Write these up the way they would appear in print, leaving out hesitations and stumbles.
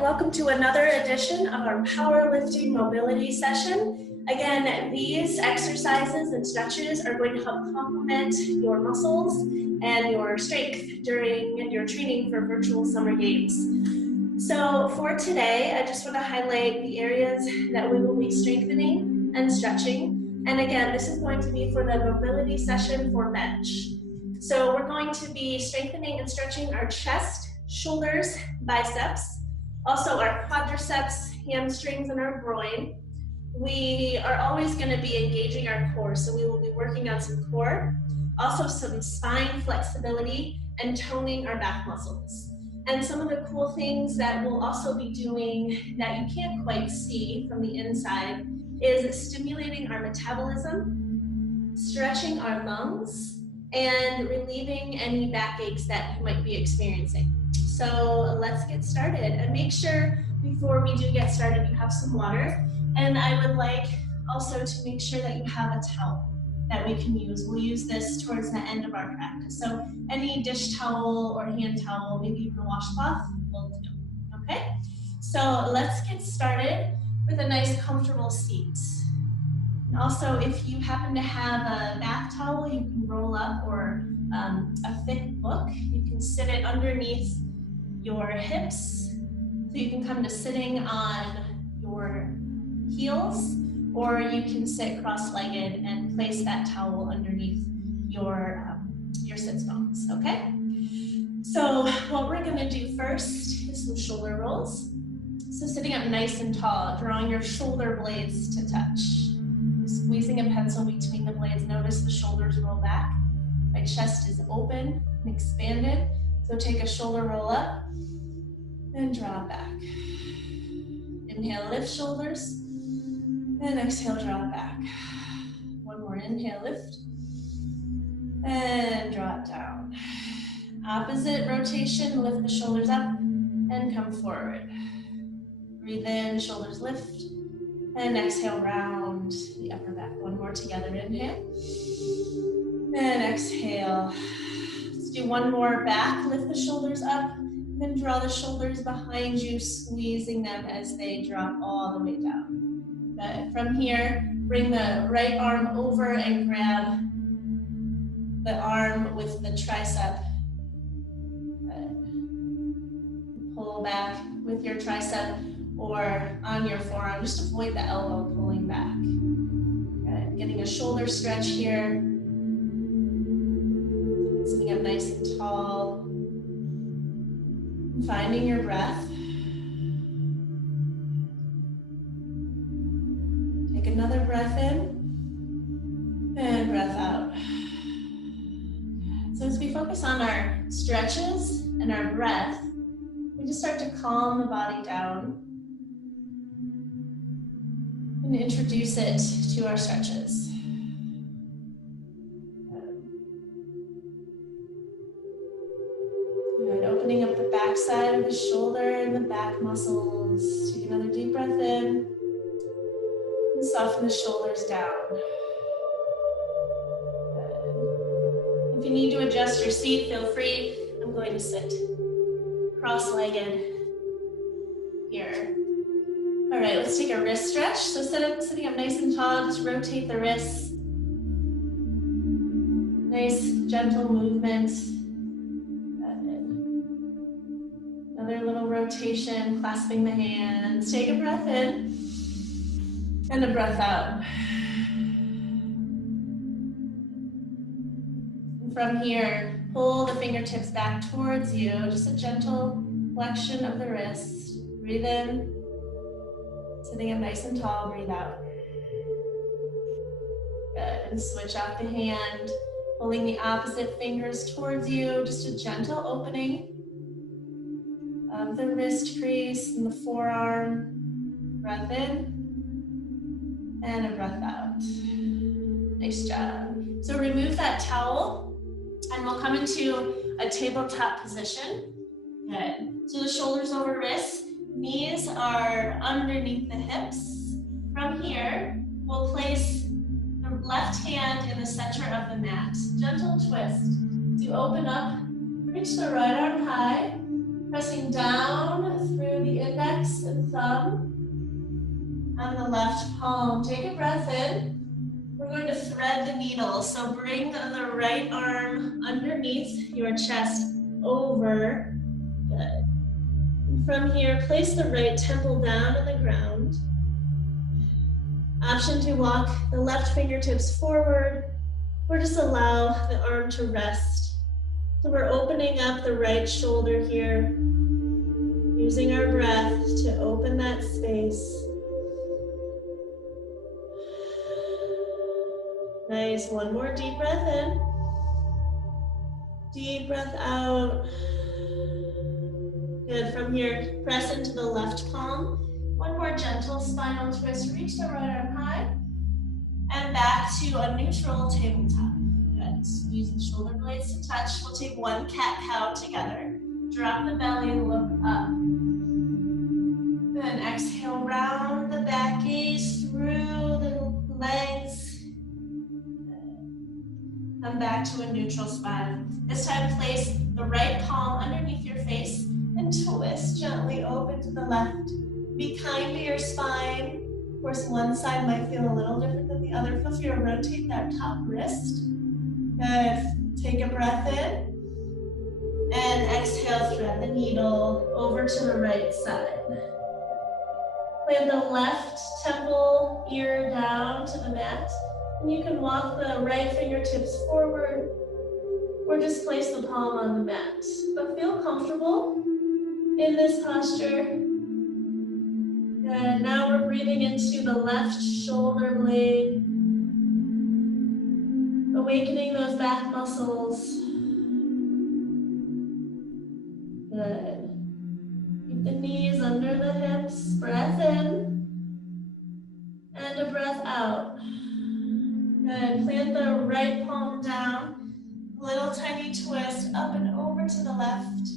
and welcome to another edition of our powerlifting mobility session. Again, these exercises and stretches are going to help complement your muscles and your strength during your training for virtual summer games. So for today, I just want to highlight the areas that we will be strengthening and stretching. And again, this is going to be for the mobility session for bench. So we're going to be strengthening and stretching our chest, shoulders, biceps, also our quadriceps, hamstrings, and our groin. We are always going to be engaging our core, so we will be working on some core, also some spine flexibility, and toning our back muscles. And some of the cool things that we'll also be doing that you can't quite see from the inside is stimulating our metabolism, stretching our lungs, and relieving any backaches that you might be experiencing. So let's get started, and make sure before we do get started you have some water, and I would like also to make sure that you have a towel that we can use. We'll use this towards the end of our practice, so any dish towel or hand towel, maybe even a washcloth will do. Okay, so let's get started with a nice comfortable seat. And also, if you happen to have a bath towel you can roll up, or a thick book, you can sit it underneath your hips, so you can come to sitting on your heels, or you can sit cross-legged and place that towel underneath your sits bones, okay? So what we're gonna do first is some shoulder rolls. So sitting up nice and tall, drawing your shoulder blades to touch. Squeezing a pencil between the blades, notice the shoulders roll back. My chest is open and expanded, so take a shoulder roll up and draw it back. Inhale, lift shoulders, and exhale, draw it back. One more, inhale, lift, and draw it down. Opposite rotation, lift the shoulders up and come forward. Breathe in, shoulders lift, and exhale, round the upper back. One more together, inhale, and exhale. Let's do one more back, lift the shoulders up, then draw the shoulders behind you, squeezing them as they drop all the way down. Good. From here, bring the right arm over and grab the arm with the tricep. Good. Pull back with your tricep or on your forearm. Just avoid the elbow pulling back. Good. Getting a shoulder stretch here. Sitting up nice and tall. Finding your breath. Take another breath in and breath out. So as we focus on our stretches and our breath, we just start to calm the body down and introduce it to our stretches. Opening up the back side of the shoulder and the back muscles. Take another deep breath in and soften the shoulders down. Good. If you need to adjust your seat, feel free. I'm going to sit cross-legged here. All right, let's take a wrist stretch. So sitting up nice and tall, just rotate the wrists. Nice, gentle movement. Another little rotation, clasping the hands. Take a breath in and a breath out. And from here, pull the fingertips back towards you. Just a gentle flexion of the wrist. Breathe in. Sitting up nice and tall, breathe out. Good, and switch out the hand. Pulling the opposite fingers towards you. Just a gentle opening of the wrist crease and the forearm. Breath in and a breath out. Nice job. So remove that towel and we'll come into a tabletop position. Good. So the shoulders over wrists, knees are underneath the hips. From here, we'll place the left hand in the center of the mat. Gentle twist. To open up, reach the right arm high. Pressing down through the index and thumb on the left palm. Take a breath in. We're going to thread the needle. So bring the right arm underneath your chest over. Good. And from here, place the right temple down on the ground. Option to walk the left fingertips forward or just allow the arm to rest. So we're opening up the right shoulder here, using our breath to open that space. Nice, one more deep breath in. Deep breath out. Good, from here, press into the left palm. One more gentle spinal twist, reach the right arm high. And back to a neutral tabletop. Good, squeeze the shoulder blades to touch. We'll take one cat-cow together. Drop the belly, look up. Then exhale, round the back gaze through the legs. Come back to a neutral spine. This time, place the right palm underneath your face and twist gently open to the left. Be kind to your spine. Of course, one side might feel a little different than the other. Feel free to rotate that top wrist. Good. Take a breath in. And exhale, thread the needle over to the right side. Plant the left temple, ear down to the mat. And you can walk the right fingertips forward or just place the palm on the mat. But feel comfortable in this posture. Good. Now we're breathing into the left shoulder blade, awakening those back muscles. Good. Keep the knees under the hips. Breath in and a breath out. Good. Plant the right palm down. Little tiny twist up and over to the left.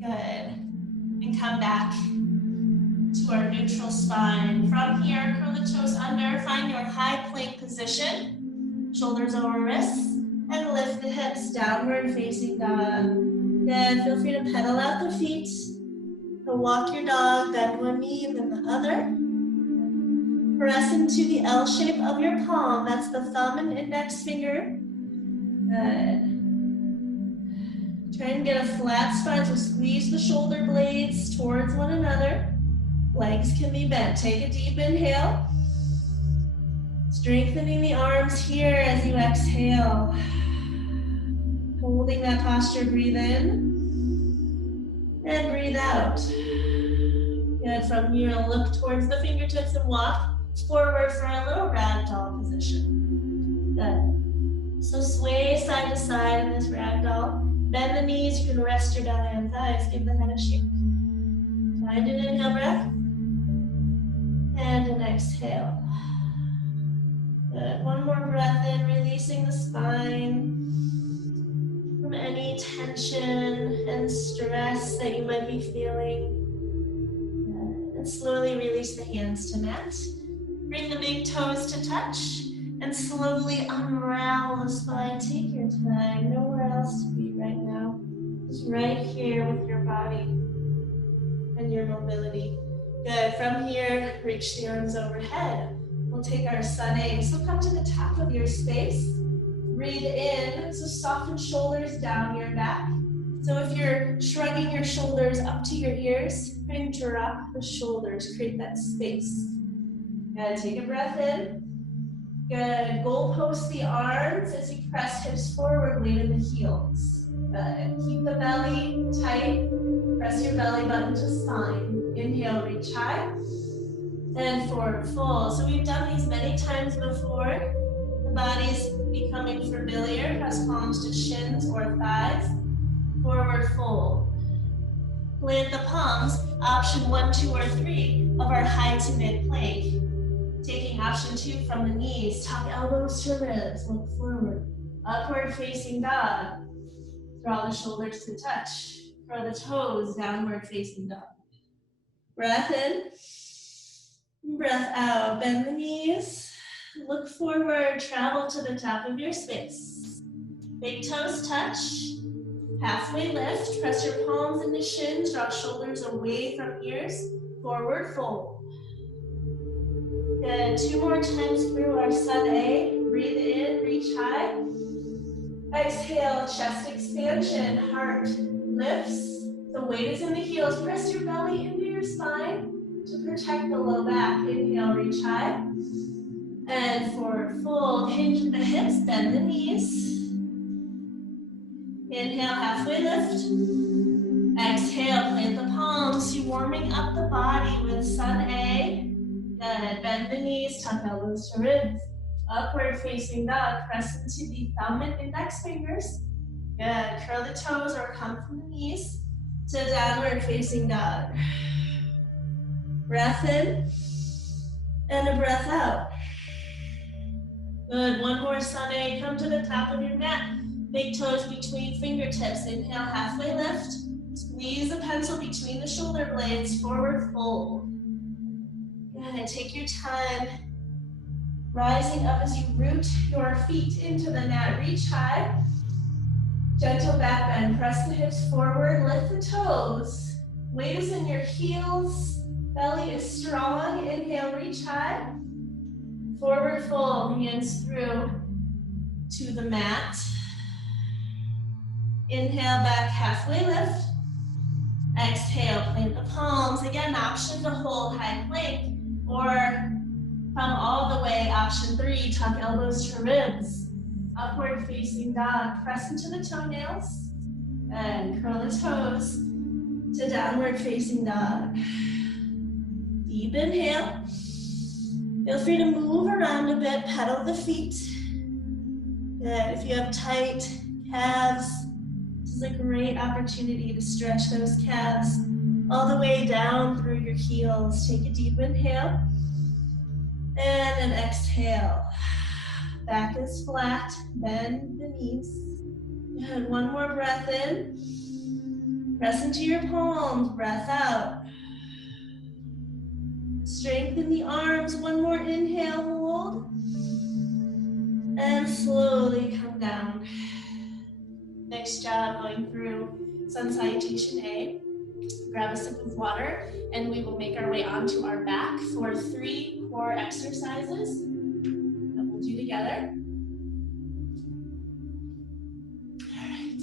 Good. And come back to our neutral spine. From here, curl the toes under. Find your high plank position. Shoulders over wrists. And lift the hips, downward facing dog. Good. Feel free to pedal out the feet. So walk your dog, bend one knee, then the other. Press into the L shape of your palm. That's the thumb and index finger. Good. Try and get a flat spine, so squeeze the shoulder blades towards one another. Legs can be bent. Take a deep inhale. Strengthening the arms here as you exhale. Holding that posture, breathe in. And breathe out. Good, from here, look towards the fingertips and walk forward for a little ragdoll position. Good. So sway side to side in this ragdoll. Bend the knees, you can rest your belly on thighs, give the head a shake. Find an inhale breath. And an exhale. Good, one more breath in, releasing the spine from any tension and stress that you might be feeling. And slowly release the hands to mat. Bring the big toes to touch and slowly unravel the spine. Take your time, nowhere else to be right now. Just right here with your body and your mobility. Good, from here, reach the arms overhead. We'll take our sun A. So come to the top of your space. Breathe in, so soften shoulders down your back. So if you're shrugging your shoulders up to your ears, go and drop the shoulders, create that space. Good, take a breath in. Good, goalpost the arms as you press hips forward, weight in the heels. Good, keep the belly tight. Press your belly button to spine. Inhale, reach high. And forward fold. So we've done these many times before. The body's becoming familiar. Press palms to shins or thighs. Forward fold. Plant the palms, option 1, 2, or 3 of our high to mid plank. Taking option 2 from the knees, tuck elbows to ribs, look forward. Upward facing dog. Draw the shoulders to touch. Draw the toes, downward facing dog. Breath in. Breath out. Bend the knees. Look forward, travel to the top of your space. Big toes touch. Halfway lift, press your palms into shins, draw shoulders away from ears, forward fold. Good, 2 more times through our sun A. Breathe in, reach high. Exhale, chest expansion, heart lifts. The weight is in the heels. Press your belly into your spine to protect the low back. Inhale, reach high. And forward fold, hinge the hips, bend the knees. Inhale, halfway lift. Exhale, plant the palms. You're warming up the body with sun A. Good, bend the knees, tuck elbows to ribs. Upward facing dog, press into the thumb and index fingers. Good, curl the toes or come from the knees to downward facing dog. Breath in and a breath out. Good, one more sun A, come to the top of your mat. Big toes between fingertips. Inhale, halfway lift. Squeeze the pencil between the shoulder blades, forward fold. Good, take your time. Rising up as you root your feet into the mat, reach high. Gentle back bend, press the hips forward, lift the toes. Weight is in your heels, belly is strong. Inhale, reach high. Forward fold, hands through to the mat. Inhale, back halfway lift. Exhale, plant the palms. Again, option to hold high plank or come all the way, option 3, tuck elbows to ribs. Upward facing dog, press into the toenails and curl the toes to downward facing dog. Deep inhale. Feel free to move around a bit, pedal the feet. Good. If you have tight calves, this is a great opportunity to stretch those calves all the way down through your heels. Take a deep inhale. And an exhale. Back is flat, bend the knees. Good, one more breath in. Press into your palms, breath out. Strengthen the arms, one more inhale, hold. And slowly come down. Nice job going through Sun Salutation A. Grab a sip of water and we will make our way onto our back for 3 core exercises that we'll do together. All right,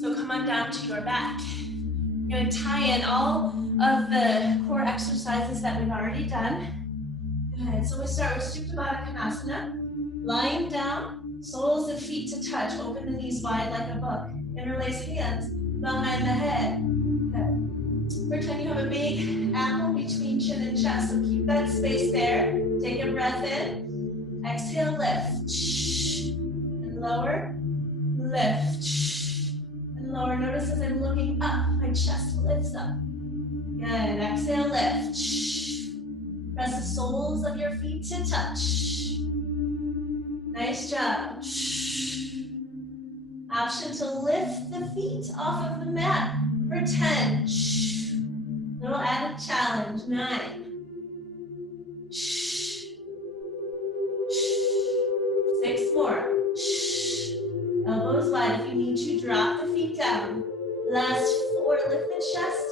so come on down to your back. You're going to tie in all of the core exercises that we've already done. Good, so we start with Supta Baddha Konasana. Lying down, soles of feet to touch, open the knees wide like a book. Interlace hands behind the head. Good. Pretend you have a big apple between chin and chest, so keep that space there. Take a breath in. Exhale, lift. And lower, lift. And lower. Notice as I'm looking up, my chest lifts up. Good. Exhale, lift. Press the soles of your feet to touch. Nice job. Option to lift the feet off of the mat for 10. Little added challenge. 9. 6 more. Elbows wide. If you need to, drop the feet down. Last 4. Lift the chest.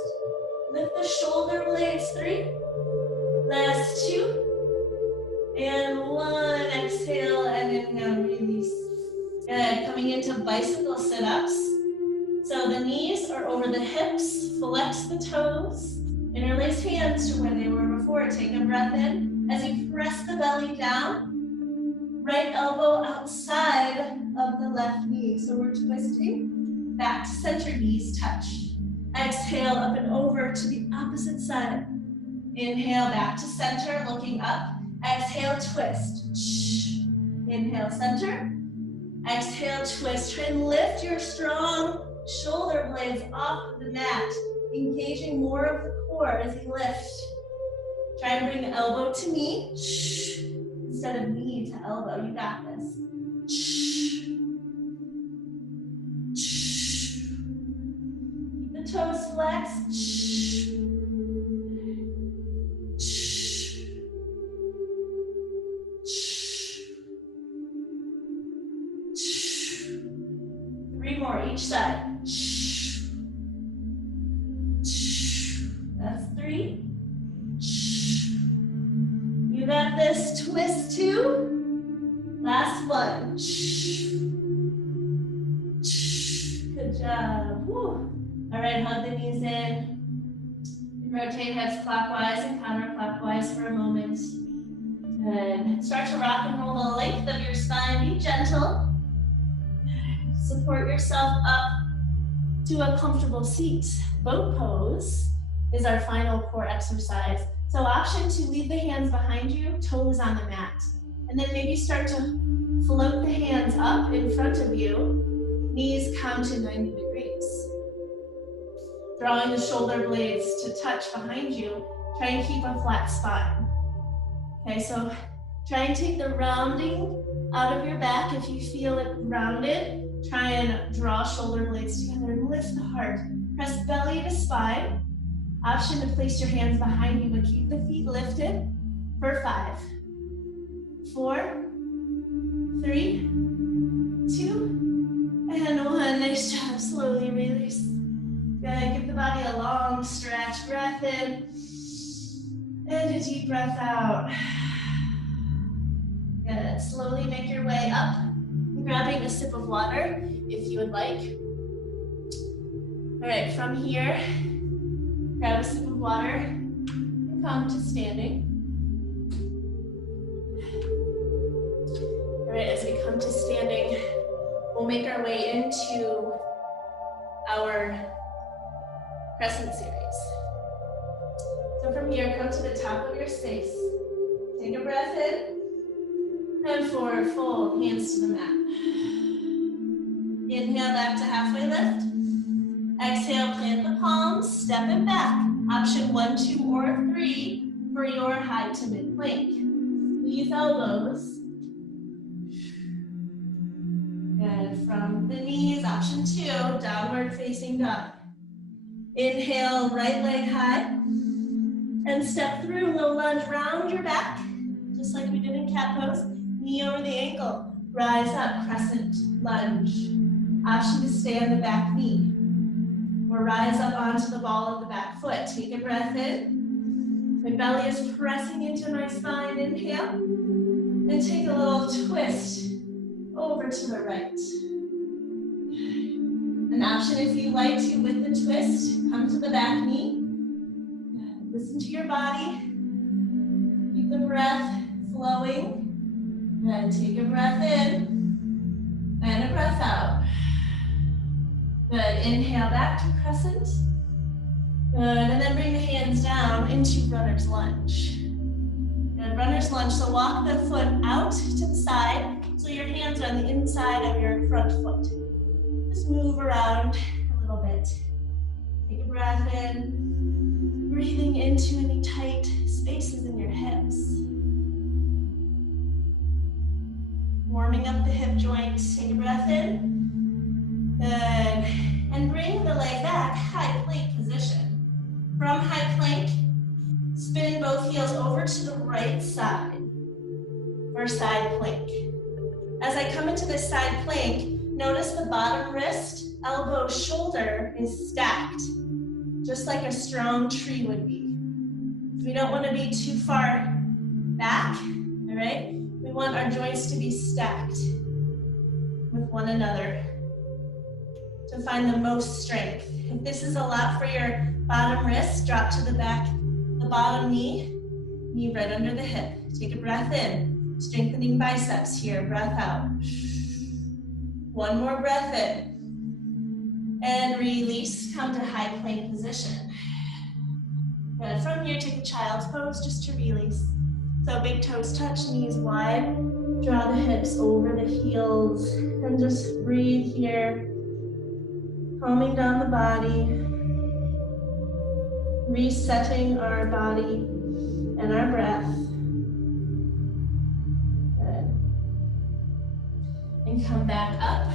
Lift the shoulder blades. 3. Last 2. And 1. Exhale and inhale. Release. Good. Coming into bicycle sit-ups. So the knees are over the hips. Flex the toes. Interlace hands to where they were before. Take a breath in. As you press the belly down, right elbow outside of the left knee. So we're twisting. Back to center, knees touch. Exhale up and over to the opposite side. Inhale back to center, looking up. Exhale, twist. Inhale, center. Exhale, twist. Try and lift your strong shoulder blades off of the mat, engaging more of the core as you lift. Try and bring the elbow to knee instead of knee to elbow. You got this. Keep the toes flexed. 3 more each side. just twist 2. Last one. Good job. Woo. All right, hug the knees in. Rotate heads clockwise and counterclockwise for a moment. Good. Start to rock and roll the length of your spine. Be gentle. Support yourself up to a comfortable seat. Boat pose is our final core exercise. So option to leave the hands behind you, toes on the mat. And then maybe start to float the hands up in front of you, knees come to 90 degrees. Drawing the shoulder blades to touch behind you, try and keep a flat spine. Okay, so try and take the rounding out of your back. If you feel it rounded, try and draw shoulder blades together and lift the heart. Press belly to spine. Option to place your hands behind you, but keep the feet lifted for 5, 4, 3, 2, and 1. Nice job. Slowly release. Good. Give the body a long stretch. Breath in and a deep breath out. Good. Slowly make your way up, grabbing a sip of water if you would like. All right, from here, grab a sip of water and come to standing. All right, as we come to standing, we'll make our way into our crescent series. So from here, come to the top of your space. Take a breath in, and forward fold, hands to the mat. Inhale back to halfway lift. Exhale, plant the palms, step it back. Option 1, 2, or 3 for your high to mid plank. These elbows. Good. From the knees, option 2, downward facing dog. Inhale, right leg high. And step through, low lunge, round your back, just like we did in cat pose. Knee over the ankle. Rise up, crescent lunge. Option to stay on the back knee. Or rise up onto the ball of the back foot. Take a breath in. My belly is pressing into my spine. Inhale. And take a little twist over to the right. An option if you like to, with the twist, come to the back knee. Listen to your body. Keep the breath flowing. Then take a breath in and a breath out. Good. Inhale back to crescent. Good. And then bring the hands down into runner's lunge. Good. Runner's lunge. So walk the foot out to the side so your hands are on the inside of your front foot. Just move around a little bit. Take a breath in. Breathing into any tight spaces in your hips. Warming up the hip joints. Take a breath in. Good. And bring the leg back, high plank position. From high plank, spin both heels over to the right side for side plank. As I come into this side plank, notice the bottom wrist, elbow, shoulder is stacked, just like a strong tree would be. We don't want to be too far back, all right? We want our joints to be stacked with one another to find the most strength. If this is a lot for your bottom wrist, drop to the back, the bottom knee, knee right under the hip. Take a breath in, strengthening biceps here, breath out. One more breath in. And release, come to high plank position. Good. From here, take a child's pose just to release. So big toes touch, knees wide. Draw the hips over the heels. And just breathe here. Calming down the body. Resetting our body and our breath. Good. And come back up.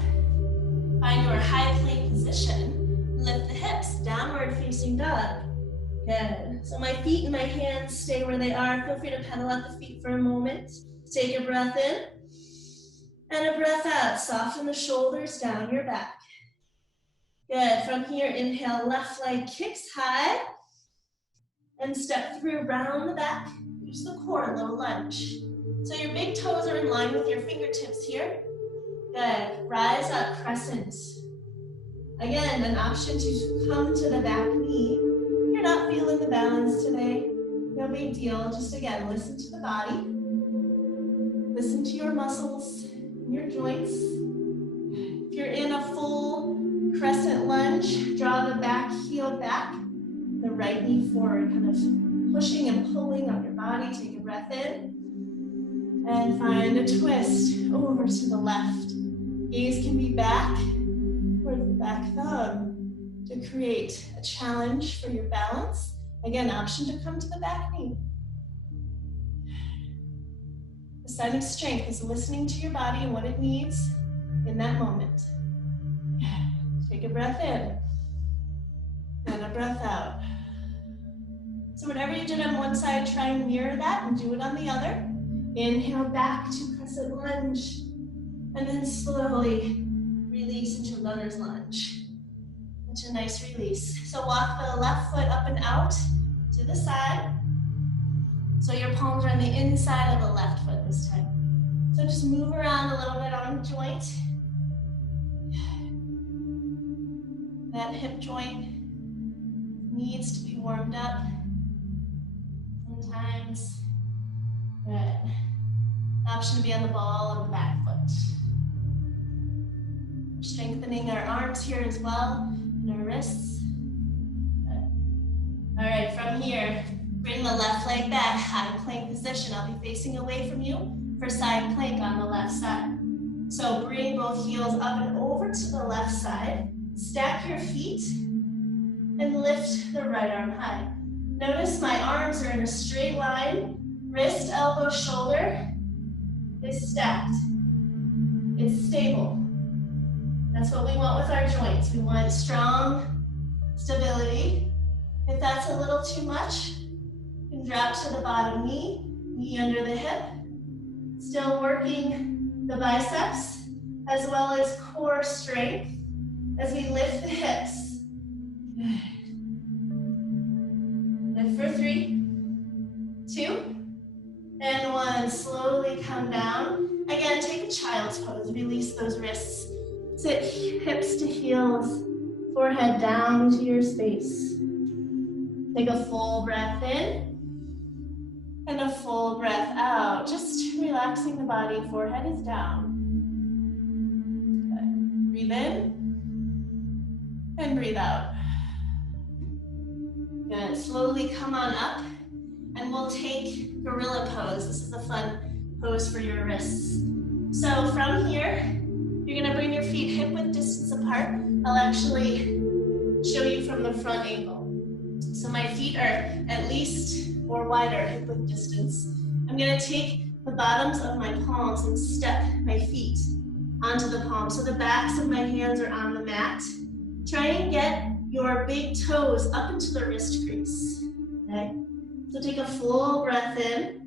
Find your high plank position. Lift the hips, downward facing dog. Good. So my feet and my hands stay where they are. Feel free to pedal out the feet for a moment. Take a breath in and a breath out. Soften the shoulders down your back. Good. From here, inhale, left leg kicks high and step through, round the back. Use the core, low lunge. So your big toes are in line with your fingertips here. Good. Rise up, crescent. Again, an option to come to the back knee. If you're not feeling the balance today, no big deal. Just again, listen to the body. Listen to your muscles, your joints. If you're in a full crescent lunge, draw the back heel back, the right knee forward, kind of pushing and pulling up your body. Take a breath in. And find a twist over to the left. Gaze can be back or the back thumb to create a challenge for your balance. Again, option to come to the back knee. The sign of strength is listening to your body and what it needs in that moment. Take a breath in and a breath out. So whatever you did on one side, try and mirror that and do it on the other. Inhale back to crescent lunge, and then slowly release into runner's lunge. Such a nice release. So walk the left foot up and out to the side. So your palms are on the inside of the left foot this time. So just move around a little bit on the joint. That hip joint needs to be warmed up. Sometimes, good. Option to be on the ball of the back foot. We're strengthening our arms here as well, and our wrists. Good. All right, from here, bring the left leg back, high plank position. I'll be facing away from you for side plank on the left side. So bring both heels up and over to the left side. Stack your feet and lift the right arm high. Notice my arms are in a straight line. Wrist, elbow, shoulder is stacked. It's stable. That's what we want with our joints. We want strong stability. If that's a little too much, you can drop to the bottom knee, knee under the hip. Still working the biceps as well as core strength as we lift the hips. Lift for 3, 2, and 1. Slowly come down. Again, take a child's pose. Release those wrists. Sit hips to heels, forehead down into your space. Take a full breath in and a full breath out. Just relaxing the body. Forehead is down. Good. Breathe in and breathe out. Good. Slowly come on up. And we'll take gorilla pose. This is a fun pose for your wrists. So from here, you're gonna bring your feet hip width distance apart. I'll actually show you from the front angle. So my feet are at least or wider hip width distance. I'm gonna take the bottoms of my palms and step my feet onto the palms. So the backs of my hands are on the mat. Try and get your big toes up into the wrist crease, okay? So take a full breath in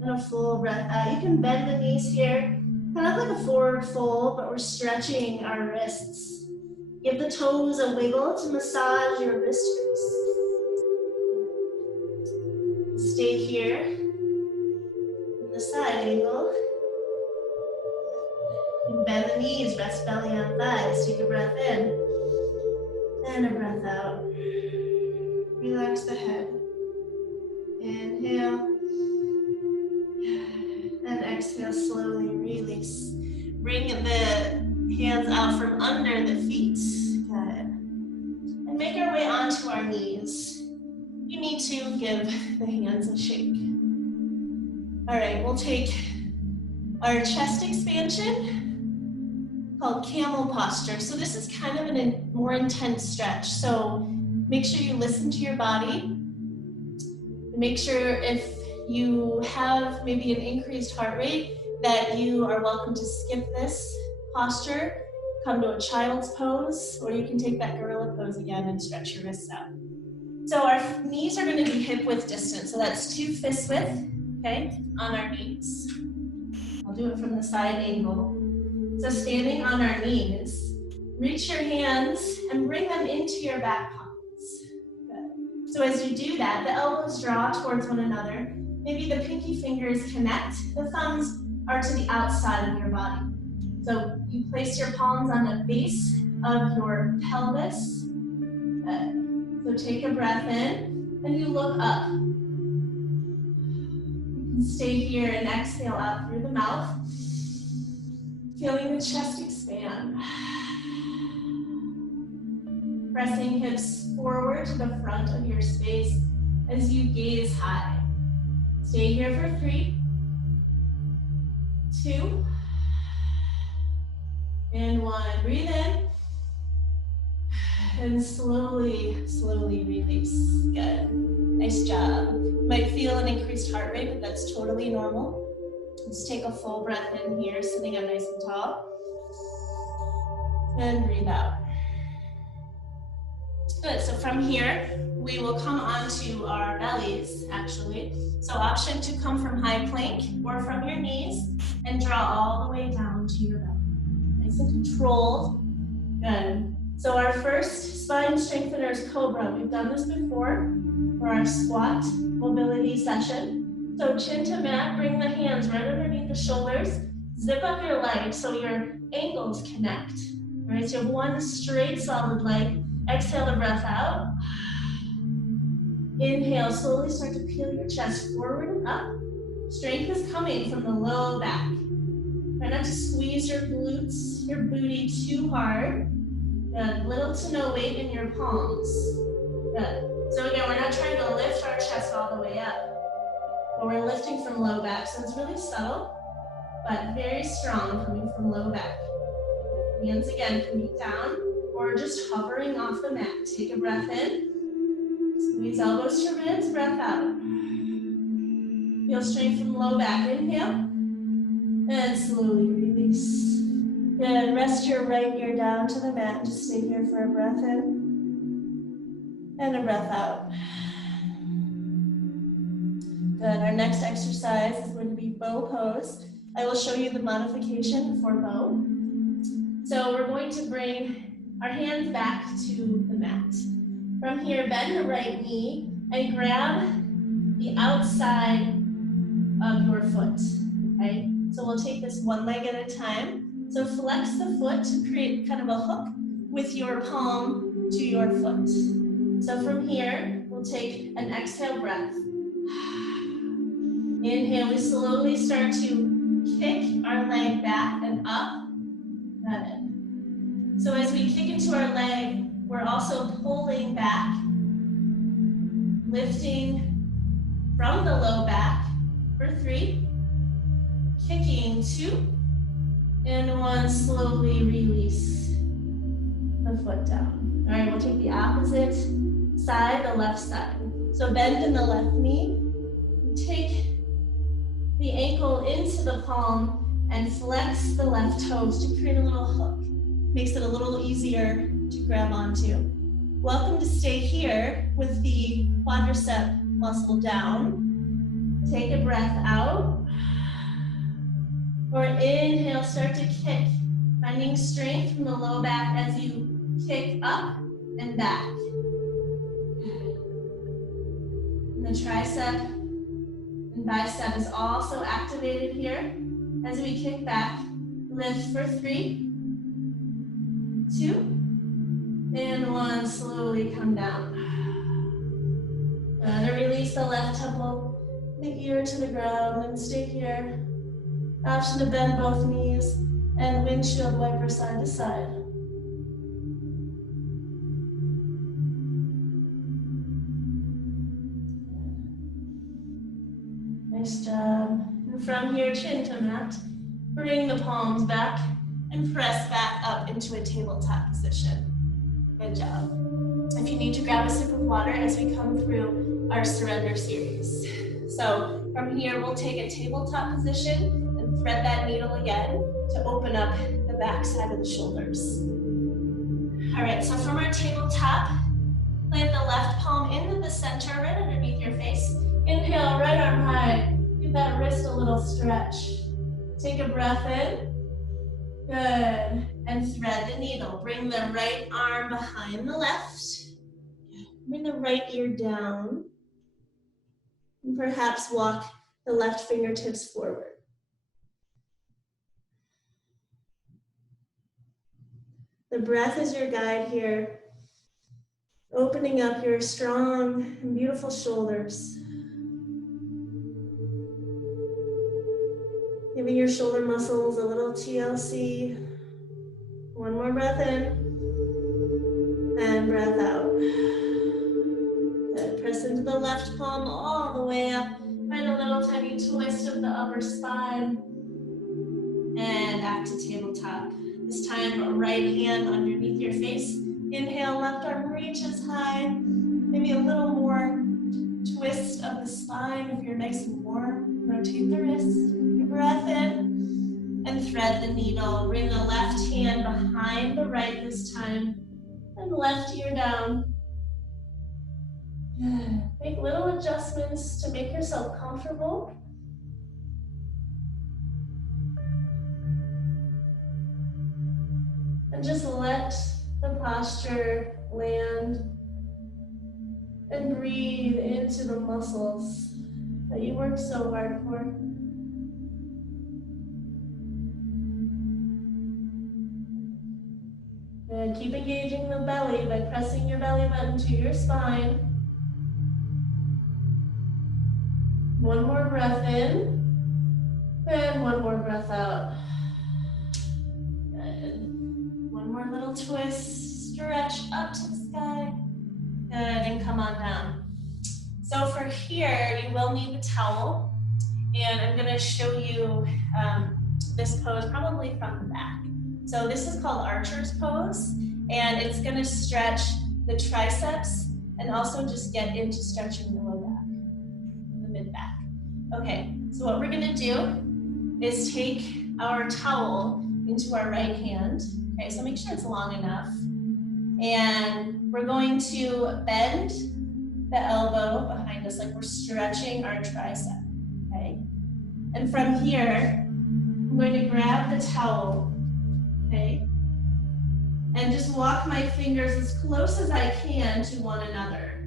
and a full breath out. You can bend the knees here, kind of like a forward fold, but we're stretching our wrists. Give the toes a wiggle to massage your wrist crease. Stay here in the side angle. And bend the knees, rest belly on thighs. Take a breath in and a breath out. Relax the head. Inhale. And exhale, slowly release. Bring the hands out from under the feet. Good. And make our way onto our knees. You need to give the hands a shake. All right, we'll take our chest expansion called camel posture. So this is kind of a more intense stretch. So make sure you listen to your body. Make sure if you have maybe an increased heart rate that you are welcome to skip this posture, come to a child's pose, or you can take that gorilla pose again and stretch your wrists out. So our knees are going to be hip width distance. So that's 2 fist width, okay, on our knees. I'll do it from the side angle. So standing on our knees, reach your hands and bring them into your back palms. Good. So as you do that, the elbows draw towards one another. Maybe the pinky fingers connect. The thumbs are to the outside of your body. So you place your palms on the base of your pelvis. Good. So take a breath in and you look up. You can stay here and exhale out through the mouth. Feeling the chest expand. Pressing hips forward to the front of your space as you gaze high. Stay here for 3, 2, and 1. Breathe in. And slowly, slowly release. Good. Nice job. You might feel an increased heart rate, but that's totally normal. Let's take a full breath in here, sitting up nice and tall. And breathe out. Good, so from here, we will come onto our bellies, actually. So option to come from high plank or from your knees and draw all the way down to your belly. Nice and controlled. Good. So our first spine strengthener is Cobra. We've done this before for our squat mobility session. So chin to mat, bring the hands right underneath the shoulders. Zip up your legs so your ankles connect. All right, so you have one straight solid leg. Exhale the breath out. Inhale, slowly start to peel your chest forward and up. Strength is coming from the low back. Try not to squeeze your glutes, your booty too hard. Good. Little to no weight in your palms. Good. So again, we're not trying to lift our chest all the way up, but we're lifting from low back. So it's really subtle, but very strong coming from low back. Hands again coming down or just hovering off the mat. Take a breath in. Squeeze elbows to ribs, breath out. Feel strength from low back. Inhale. And slowly release. Good. Rest your right ear down to the mat. Just stay here for a breath in. And a breath out. Good. Our next exercise is going to be bow pose. I will show you the modification for bow. So we're going to bring our hands back to the mat. From here, bend the right knee and grab the outside of your foot, okay? So we'll take this one leg at a time. So flex the foot to create kind of a hook with your palm to your foot. So from here, we'll take an exhale breath. Inhale, we slowly start to kick our leg back and up. Good. So as we kick into our leg, we're also pulling back, lifting from the low back for 3, kicking 2, and 1, slowly release the foot down. All right, we'll take the opposite side, the left side. So bend in the left knee, take the ankle into the palm and flex the left toes to create a little hook. Makes it a little easier to grab onto. Welcome to stay here with the quadricep muscle down. Take a breath out. Or inhale, start to kick, finding strength from the low back as you kick up and back. And the tricep and bicep is also activated here. As we kick back, lift for 3, 2, and 1, slowly come down. And release the left temple, the ear to the ground, and stay here. Option to bend both knees and windshield wiper side to side. Nice job. And from here, chin to mat. Bring the palms back and press back up into a tabletop position. Good job. If you need to grab a sip of water as we come through our surrender series. So from here, we'll take a tabletop position and thread that needle again to open up the back side of the shoulders. All right, so from our tabletop, plant the left palm into the center, right underneath your face. Inhale, right arm high. Give that wrist a little stretch. Take a breath in. Good. And thread the needle. Bring the right arm behind the left. Bring the right ear down. And perhaps walk the left fingertips forward. The breath is your guide here, opening up your strong and beautiful shoulders. Giving your shoulder muscles a little TLC. One more breath in and breath out. Good. Press into the left palm all the way up. Find a little tiny twist of the upper spine. And back to tabletop. This time, right hand underneath your face. Inhale, left arm reaches high. Maybe a little more twist of the spine if you're nice and warm. Rotate the wrist. Take a breath in and thread the needle. Bring the left hand behind the right this time. And left ear down. Good. Make little adjustments to make yourself comfortable. And just let the posture land and breathe into the muscles that you worked so hard for. And keep engaging the belly by pressing your belly button to your spine. One more breath in, and one more breath out. Good. One more little twist, stretch up to the sky. Good, and come on down. So for here, you will need the towel, and I'm gonna show you this pose probably from the back. So this is called archer's pose, and it's gonna stretch the triceps and also just get into stretching the low back, the mid back. Okay, so what we're gonna do is take our towel into our right hand. Okay, so make sure it's long enough. And we're going to bend the elbow behind us like we're stretching our tricep, okay? And from here, I'm going to grab the towel, okay? And just walk my fingers as close as I can to one another.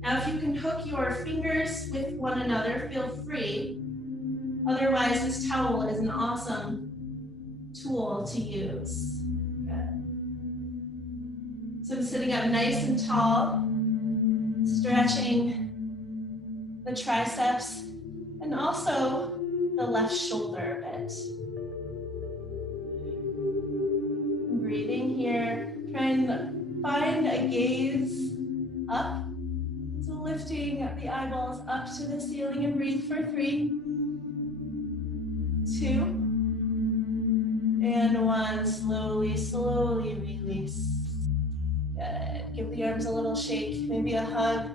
Now, if you can hook your fingers with one another, feel free. Otherwise, this towel is an awesome tool to use. Good. So I'm sitting up nice and tall, stretching the triceps and also the left shoulder a bit. Breathing here, try and find a gaze up. So lifting the eyeballs up to the ceiling and breathe for 3, 2, and 1. Slowly, slowly release. Good. Give the arms a little shake, maybe a hug.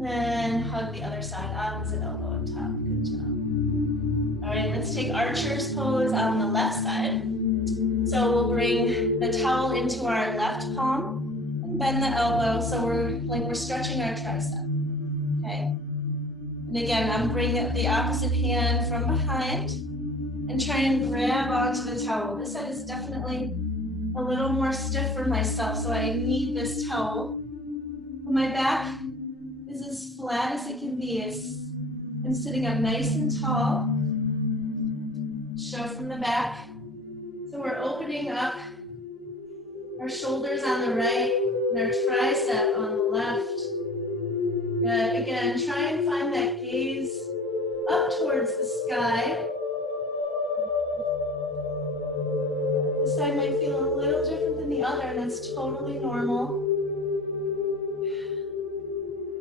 Then hug the other side, opposite elbow on top. Good job. All right, let's take archer's pose on the left side. So we'll bring the towel into our left palm and bend the elbow so we're stretching our tricep, okay? And again, I'm bringing the opposite hand from behind and try and grab onto the towel. This side is definitely a little more stiff for myself, so I need this towel. My back is as flat as it can be. I'm sitting up nice and tall. Show from the back. So we're opening up our shoulders on the right and our tricep on the left. Good. Again, try and find that gaze up towards the sky. This side might feel a little different than the other, and that's totally normal.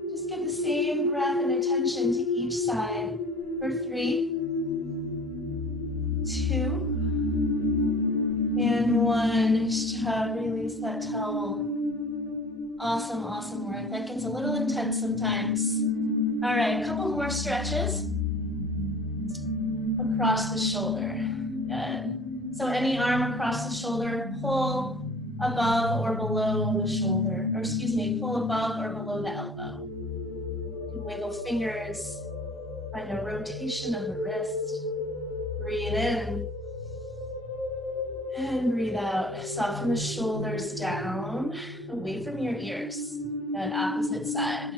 Just give the same breath and attention to each side for 3, 2, and 1. Nice job. Release that towel. Awesome, awesome work. That gets a little intense sometimes. All right, a couple more stretches across the shoulder. Good. So any arm across the shoulder, pull above or below the shoulder, or excuse me, pull above or below the elbow. You can wiggle fingers, find a rotation of the wrist. Breathe in. And breathe out. Soften the shoulders down, away from your ears. Good, opposite side.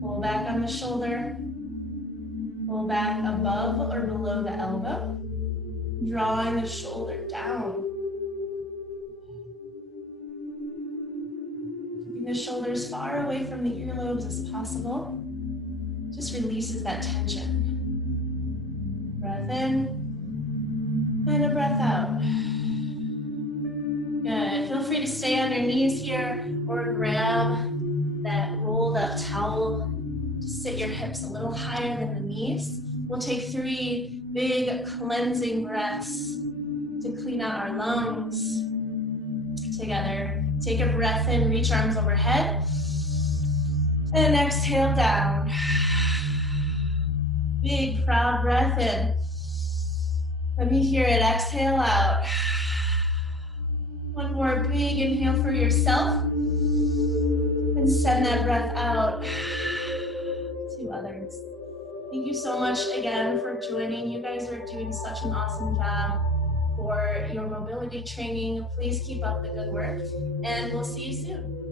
Pull back on the shoulder. Pull back above or below the elbow. Drawing the shoulder down. Keeping the shoulders far away from the earlobes as possible. Just releases that tension. Breath in. And a breath out. Good. Feel free to stay on your knees here or grab that rolled up towel. Just sit your hips a little higher than the knees. We'll take 3 big cleansing breaths to clean out our lungs. Together, take a breath in, reach arms overhead. And exhale down. Big proud breath in. Let me hear it, exhale out. One more big inhale for yourself. And send that breath out to others. Thank you so much again for joining. You guys are doing such an awesome job for your mobility training. Please keep up the good work, and we'll see you soon.